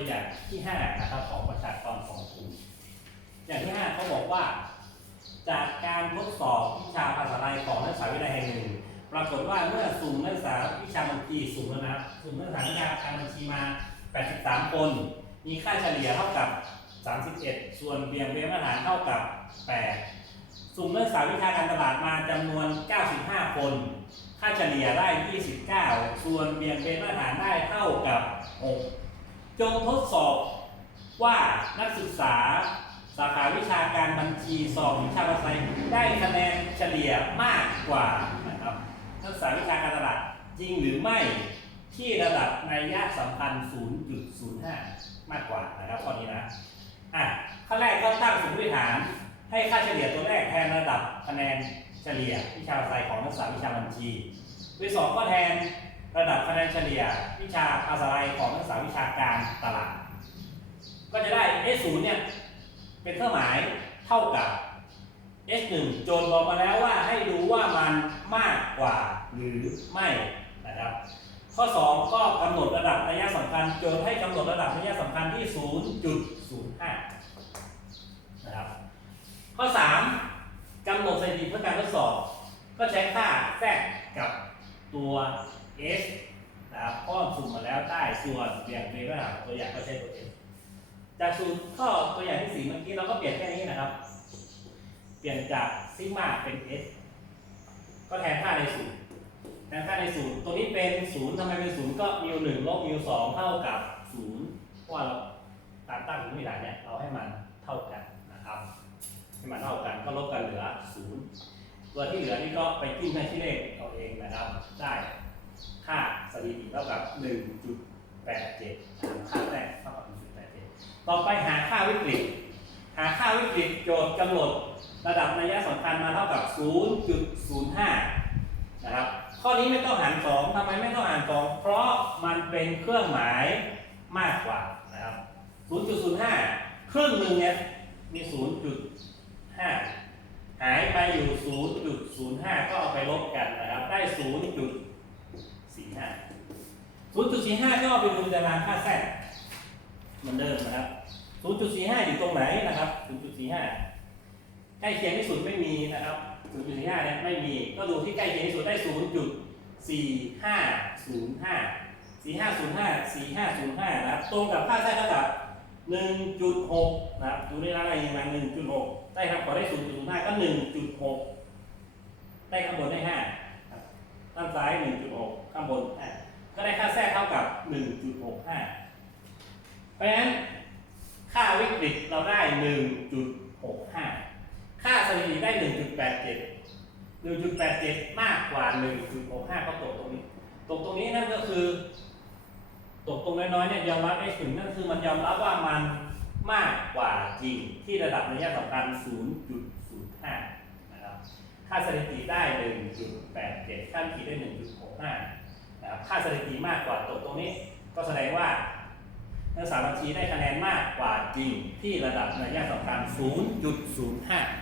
ตัวอย่างที่5นะครับของประชากรของกลุ่มอย่างที่5เขาบอกว่า จากการทดสอบวิชาภาษาไทยของนักศึกษาวิทยาลัยแห่งหนึ่ง ปรากฏว่าเมื่อสุ่มนักศึกษาวิชาบัญชีสุ่มแล้วนะครับสุ่มนักศึกษาวิชาการบัญชีมา 83 คน มีค่าเฉลี่ยเท่ากับ 31 ส่วนเบี่ยงเบนมาตรฐานเท่ากับ 8 สุ่มนักศึกษาวิชาการตลาดมาจำนวน 95 คนค่าเฉลี่ยได้ 29 ส่วนเบี่ยงเบนมาตรฐานได้เท่ากับ 6 จงทดสอบว่านักศึกษาสาขาวิชาการบัญชีสอบวิชาภาษาไทยได้คะแนนเฉลี่ยมากกว่านะครับนักศึกษาวิชาการตลาดจริงหรือไม่ที่ระดับในยะสัมพันธ์ 0.05 มากกว่านะครับข้อนี้นะอะข้อแรกก็ตั้งสมมติฐาน ให้ค่าเฉลี่ยตัวแรกแทนระดับคะแนนเฉลี่ยวิชาภาษาไทยของนักศึกษาวิชาบัญชีตัวสองก็แทน ระดับคะแนนเฉลี่ยวิชาภาษาไทยของนักศึกษาวิชาการตลาด ก็จะได้ S0 เนี่ยเป็นเครื่องหมายเท่ากับ S1 โจทย์บอกมาแล้วว่าให้ดูว่ามันมากกว่าหรือไม่นะครับข้อ 2 ก็กำหนดระดับระยะสำคัญ โจทย์ให้กำหนดระดับระยะสำคัญที่ 0.05 นะครับ ข้อ 3กำหนดสถิติเพื่อการทดสอบ ก็ใช้ค่าแทรกกับตัว S นะครับข้อสุ่มมาแล้วได้ส่วนเบี่ยงเบนระดับตัวอย่างก็ใช้ตัว S จากสูตรข้อตัวอย่างที่สี่เมื่อกี้เราก็เปลี่ยนแค่นี้นะครับ เปลี่ยนจากซิกมาเป็น S ก็แทนค่าในสูตรแทนค่าในสูตรตัวนี้เป็นศูนย์ทำไมเป็นศูนย์ก็มิวหนึ่งลบมิวสองเท่ากับศูนย์เพราะว่าเราตามตั้งสมมติฐานเนี่ยเราให้มันเท่ากันนะครับให้มันเท่ากันก็ลบกันเหลือศูนย์ตัวที่เหลือนี่ก็ไปจิ้มให้ที่เลขเอาเองนะครับได้ ค่าสถิติเท่ากับ 1.87ค่าแรกเท่ากับ 1.87 ต่อไปหาค่าวิกฤต หาค่าวิกฤตโจทย์กำหนดระดับนัยสำคัญมาเท่ากับ 0.05 นะครับ ข้อนี้ไม่ต้องหาร2ทำไมไม่ต้องหาร 2 เพราะมันเป็นเครื่องหมายมากกว่านะครับ 0.05 ครึ่งหนึ่งเนี่ยมี 0.5 หายไปอยู่ 0.05 ก็เอาไปลบกันนะครับ ได้ 0.5 0.45ก็เอาไปดูตารางค่าแทรกเหมือนเดิมนะครับ 0.45 อยู่ตรงไหนนะครับ 0.45 ใกล้เคียงที่สุดไม่มีนะครับ 0.45 เนี่ยไม่มี ก็ดูที่ใกล้เคียงที่สุดได้ 0.4505 4505 4505 นะครับ ตรงกับค่าแทรกระดับ 1.6 นะครับ ดูได้อะไรมา1.6 ได้ครับขอได้ 0.05 ก็ 1.6 ได้ข้างบนได้5ครับด้านซ้าย 1.6 ข้างบน5ก็ได้ค่าแทรกเท่ากับ 1.65 เพราะฉะนั้น ค่าวิกฤตเราได้ 1.65 ค่าสถิติได้ 1.87 1.87 มากกว่า 1.65 ก็ตกตรงนี้ ตกตรงนี้นั่นก็คือ ตกตรงน้อยๆเนี่ยยอมรับได้ถึงนั่นคือมันยอมรับว่ามันมากกว่าจริงที่ระดับระยะสำคัญ 0.05 นะครับ ค่าสถิติได้ 1.87 ค่าวิกฤตได้ 1.65 นะครับ ค่าสถิติมากกว่าตกตรงนี้ก็แสดงว่า นักศึกษาบัญชีได้คะแนนมากกว่าจริงที่ระดับระยะสำคัญ 0.05